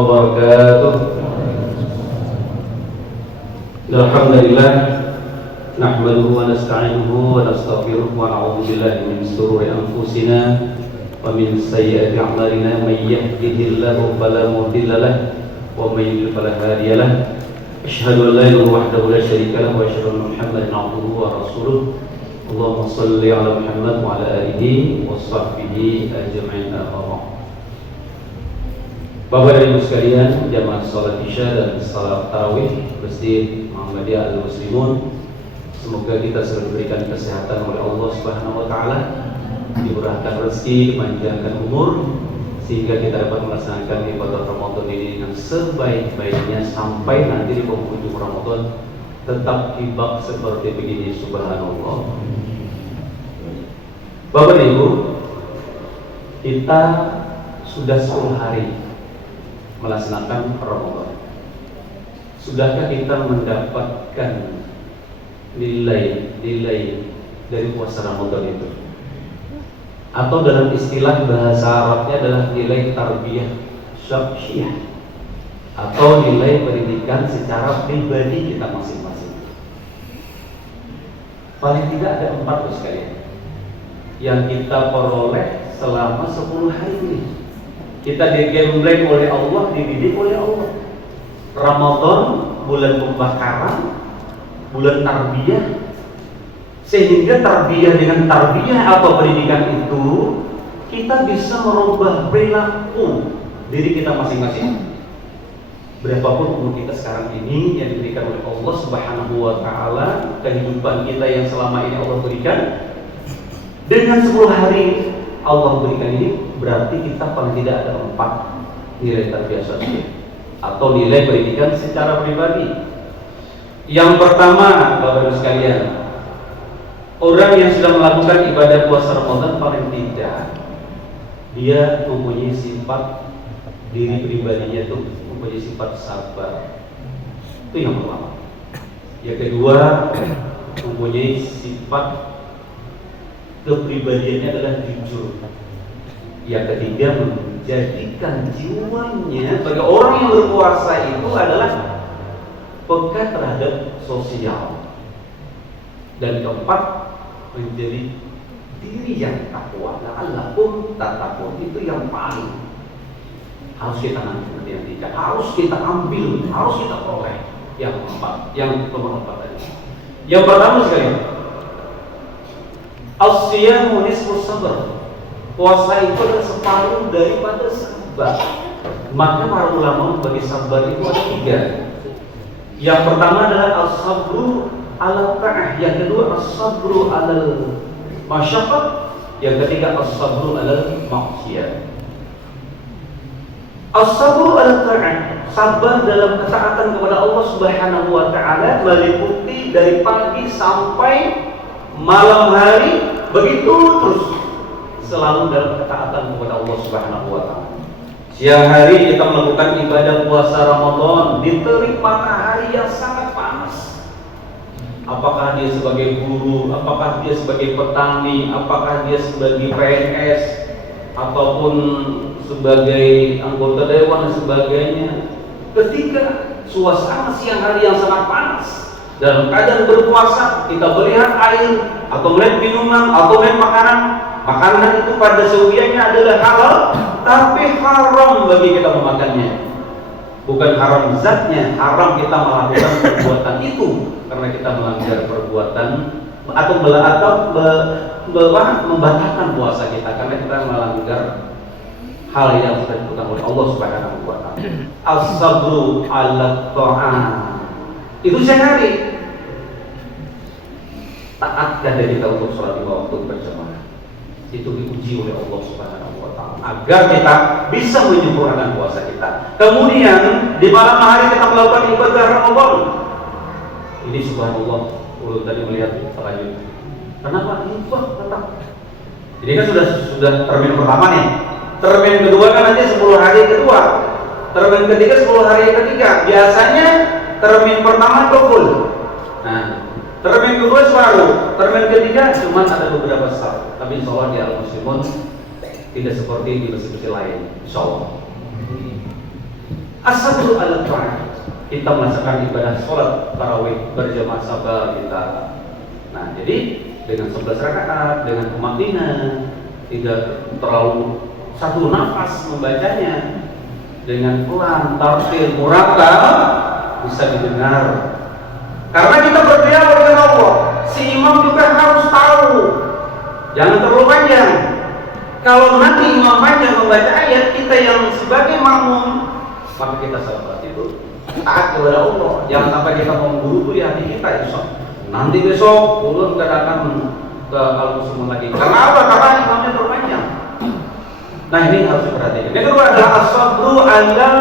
wabarakatuh. Alhamdulillah nahmaduhu wa nasta'inuhu wa nastaghfiruh wa na'udzu billahi min shururi anfusina wa min sayyiati a'malina may yahdihillahu fala mudilla lahu wa may yudlil fala hadiya lahu. Asyhadu an la ilaha illallah wahdahu la syarika lahu wa asyhadu anna Muhammadan 'abduhu wa rasuluh. Allahumma shalli 'ala Muhammad wa 'ala alihi wa sahbihi ajma'in. Bapak dan Ibu sekalian, jamaah salat Isya dan salat tarawih Masjid Muhammadiyah Al-Muslimun, semoga kita selalu diberikan kesehatan oleh Allah Subhanahu wa taala, dimurahkan rezeki, dipanjangkan umur, sehingga kita dapat melaksanakan ibadah Ramadan ini dengan sebaik-baiknya sampai nanti di penghujung Ramadan tetap ibak seperti begini. Subhanallah. Bapak dan Ibu, kita sudah 10 hari melaksanakan Ramadan. Sudahkah kita mendapatkan nilai dari puasa Ramadan itu? Atau dalam istilah bahasa Arabnya adalah nilai tarbiyah syar'iyyah, atau nilai pendidikan secara pribadi kita masing-masing. Paling tidak ada 4 sekalian yang kita peroleh selama 10 hari ini. Kita digembleng oleh Allah, dididik oleh Allah. Ramadan, bulan pembakaran, bulan tarbiyah, sehingga tarbiyah dengan tarbiyah atau pendidikan itu kita bisa merubah perilaku diri kita masing-masing. Berapapun umur kita sekarang ini yang diberikan oleh Allah Subhanahu wa taala, kehidupan kita yang selama ini Allah berikan, dengan 10 hari Allah berikan ini, berarti kita paling tidak ada 4 nilai tarbiyah syar'iyyah atau nilai pendidikan secara pribadi. Yang pertama, Bapak Ibu sekalian, orang yang sudah melakukan ibadah puasa Ramadan paling tidak dia mempunyai sifat diri pribadinya itu mempunyai sifat sabar. Itu yang pertama. Yang kedua, mempunyai sifat kepribadiannya adalah jujur. Yang ketiga, menjadikan jiwanya bagi orang yang berpuasa itu adalah peka terhadap sosial. Dan keempat, menjadi diri yang takwa. La'allakum tattaqun, itu yang paling harus kita nanti harus kita ambil, harus kita peroleh. Yang keempat, yang nomor 4 tadi. Yang pertama sekali, as-siyamu nisfus sabr. Puasa itu adalah separuh daripada sabar. Maka para ulama membagi sabar itu ada 3. Yang pertama adalah as-sabru ala ta'ah, yang kedua as-sabru ala masyaqqah, yang ketiga as-sabru ala ma'siyah. As-sabru ala ta'ah, sabar dalam ketaatan kepada Allah Subhanahu wa taala, meliputi dari pagi sampai malam hari, begitu terus selalu dalam ketaatan kepada Allah Subhanahu wa taala. Siang hari kita melakukan ibadah puasa Ramadan di terik matahari yang sangat panas. Apakah dia sebagai buruh, apakah dia sebagai petani, apakah dia sebagai PNS ataupun sebagai anggota dewan dan sebagainya, ketika suasana siang hari yang sangat panas, dalam keadaan berpuasa, kita melihat air atau melihat minuman atau melihat makanan itu pada seuianya adalah halal, tapi haram bagi kita memakannya. Bukan haram zatnya, haram kita melakukan perbuatan itu karena kita melanggar perbuatan atau membatalkan puasa kita karena kita melanggar hal yang sudah ditentukan oleh Allah Subhanahu wa taala. As-sabru 'ala ta'am, itu sehari taatkan diri kita untuk sholat 5 waktu berjamaah. Itu diuji oleh Allah Subhanahu wa taala agar kita bisa menyempurnakan puasa kita. Kemudian di malam hari kita melakukan ibadah Ramadan. Ini subhanallah, ulun tadi melihat terlanjut. Kenapa? Ibah tetap. Jadi kan sudah termin pertama nih. Termin kedua kan nanti 10 hari kedua. Termin ketiga 10 hari ketiga. Biasanya termin pertama itu full. Nah, termin kedua separuh, termin ketiga cuma ada beberapa staf. Tapi insya Allah di Al-Muslimun tidak seperti di masjid-masjid lain, insya Allah. As-sabru 'ala ta'at. Kita melaksanakan ibadah sholat tarawih berjamaah sabar kita. Nah, jadi dengan 11 rakaat, dengan kemaklinan, tidak terlalu satu nafas membacanya, dengan pelan, tartil, murattal, bisa didengar. Karena kita berdialog dengan Allah, si imam juga harus tahu. Jangan terlalu panjang. Kalau nanti imam panjang membaca ayat, kita yang sebagai makmum, maka kita salah itu taat kepada Allah. Jangan sampai kita mengguru di hati kita insya. Nanti besok ulun datang ke al-muslimun lagi. Karena apa? Karena imamnya terpanjang. Nah, ini harus diperhatikan. Yang kedua adalah as-sabru 'alal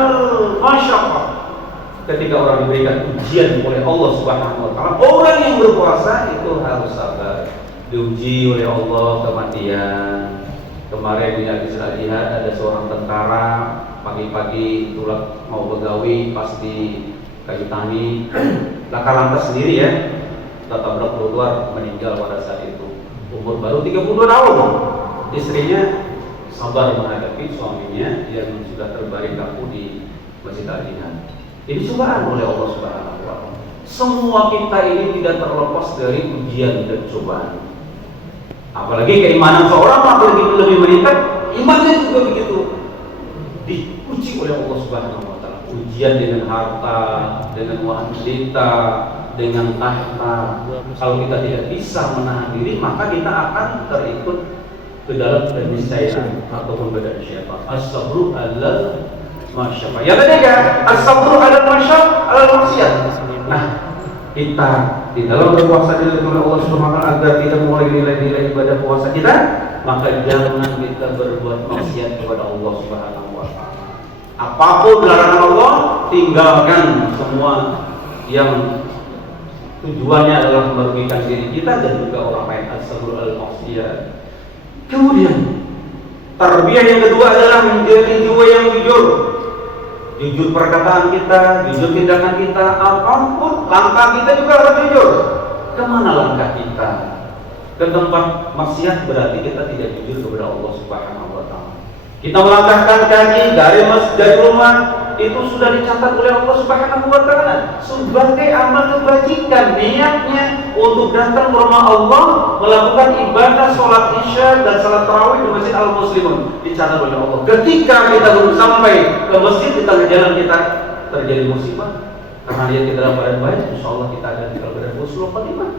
masyaqqah. Ketika orang diberikan ujian oleh Allah Subhanahu wa taala, orang yang berpuasa itu harus sabar. Diuji oleh Allah kematian. Kemarin di Al Jihad ada seorang tentara pagi-pagi itulah mau begawi pas di kayu tani laka lantas sendiri ya, tabrak trotoar meninggal pada saat itu. Umur baru 32 tahun. Istrinya sabar menghadapi suaminya yang sudah terbaring kaku di Masjid Al Jihad. Ini cobaan oleh Allah Subhanahu wa taala. Semua kita ini tidak terlepas dari ujian dan cobaan. Apalagi keimanan seorang lebih meningkat, imannya juga begitu diuji oleh Allah Subhanahu wa taala. Ujian dengan harta, dengan wanita, dengan tahta. Kalau kita tidak bisa menahan diri, maka kita akan terikut ke dalam keniscayaan ataupun keadaan syaitan. As-sabru 'alal masyaqqah. Yang ketiga, as-sabru 'alal maksiyat. Nah, kita di dalam berpuasa oleh Allah Subhanahu wa taala agar tidak mengurangi nilai-nilai ibadah puasa kita, maka jangan kita berbuat maksiat kepada Allah Subhanahu wa taala. Apapun larangan Allah, tinggalkan semua yang tujuannya adalah merugikan diri kita dan juga orang lain. As-sabru 'alal maksiyat. Kemudian tarbiyah yang kedua adalah menjadi jiwa yang jujur. Jujur perkataan kita, jujur tindakan kita, apapun langkah kita juga harus jujur. Kemana langkah kita? Ke tempat maksiat berarti kita tidak jujur kepada Allah Subhanahu wa taala. Kita melangkahkan kaki dari rumah itu sudah dicatat oleh Allah Subhanahu wa taala sebagai amal kebajikan. Niatnya untuk datang ke rumah Allah, melakukan ibadah sholat isya dan sholat tarawih di Masjid Al-Muslimun, dicatat oleh Allah. Ketika kita belum sampai ke masjid, di tengah jalan kita terjadi musibah karena lihat kita dalam keadaan baik, insya Allah kita akan dalam keadaan husnul khotimah.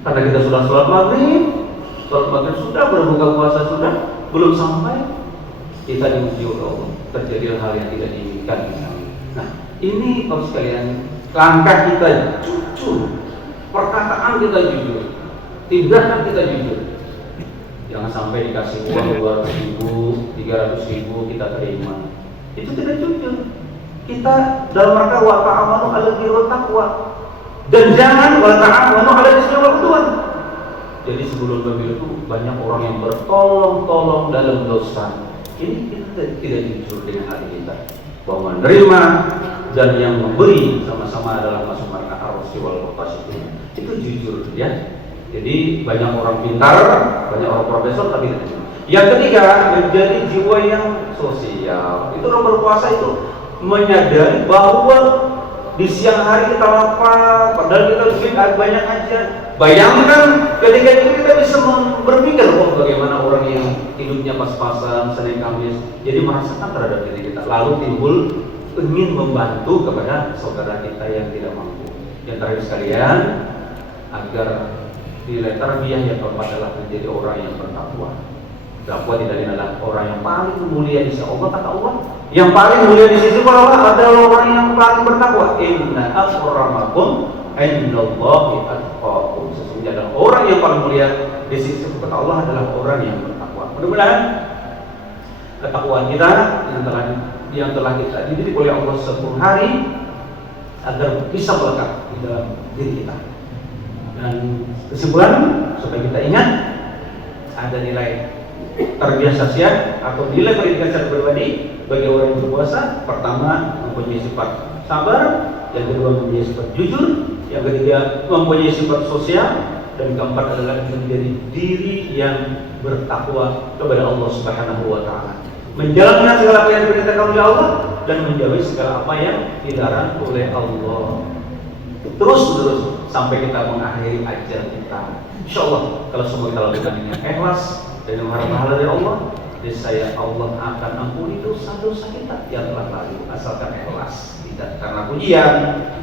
Karena kita sudah sholat maghrib sudah, berbuka puasa sudah, belum sampai, kita diuji oleh Allah, terjadi hal yang tidak diinginkan. Nah, ini kalau sekalian, langkah kita jujur, perkataan kita jujur, tindakan kita jujur. Jangan sampai dikasih uang 200.000, 300.000 kita terima. Itu tidak jujur. Kita dalam rangka wa ta'awanu 'alal birri wat taqwa. Dan jangan wa ta'awanu 'alal ismi wal 'udwan. Jadi sebelum pemilu itu banyak orang yang bertolong-tolong dalam dosa. Ini kita tidak jujur dengan hati kita, bahwa menerima dan yang memberi sama-sama adalah masuk marka ar-rasyi wal muqtasid. Itu jujur ya. Jadi banyak orang pintar, banyak orang profesor tapi tidak jujur. Yang ketiga, menjadi jiwa yang sosial. Itu orang berpuasa itu menyadari bahwa di siang hari kita lapar, padahal kita bikin banyak aja. Bayangkan ketika itu kita bisa berpikir, oh bagaimana orang yang hidupnya pas-pasan, Senin Kamis, jadi merasakan terhadap diri kita. Lalu timbul ingin membantu kepada saudara kita yang tidak mampu. Yang terakhir sekalian, agar nilai tarbiyah yang keempat adalah menjadi orang yang bertakwa. Takwa tidak lain adalah orang yang paling mulia di sisi Allah, kata Allah. Yang paling mulia di sisi Allah adalah orang yang paling bertakwa. Inna akramakum indallahi atqakum. Sesungguhnya adalah orang yang paling mulia di sisi Allah adalah orang yang bertakwa. Mudah-mudahan ketakwaan kita yang telah kita dididik oleh Allah 10 hari agar bisa melekat di dalam diri kita. Dan kesimpulan supaya kita ingat, ada nilai terbiasa siap atau nilai pendidikan secara pribadi bagi orang yang berpuasa. Pertama, mempunyai sifat sabar. Yang kedua, mempunyai sifat jujur. Yang ketiga, mempunyai sifat sosial. Dan keempat adalah menjadi diri yang bertakwa kepada Allah Subhanahu wa taala. Menjalankan segala apa yang diperintahkan oleh Allah dan menjauhi segala apa yang dilarang oleh Allah. Terus sampai kita mengakhiri ajal kita. Insya Allah kalau semua kita lakukan ini ikhlas dan mengharap pahala dari Allah, saya Allah akan ampuni dosa-dosa kita yang telah lalu, asalkan ikhlas, tidak karena pujian,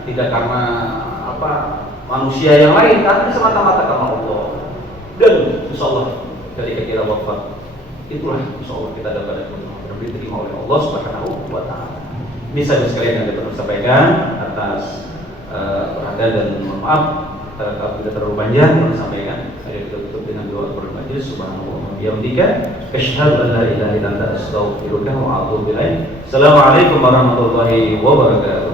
tidak karena manusia yang lain, tapi semata-mata karena Allah. Dan insya Allah ketika kita wafat, itulah insya Allah kita dapat diterima oleh Allah Subhanahu wa Ta'ala. Ini saja sekalian yang dapat saya sampaikan atas perhatian dan mohon maaf kalau tidak terlalu panjang yang sampaikan. Saya tutup dengan doa kepada majelis. Subhanallah wa bihamdika asyhadu an la ilaha illa anta astaghfiruka wa atubu ilaik. Assalamualaikum warahmatullahi wabarakatuh.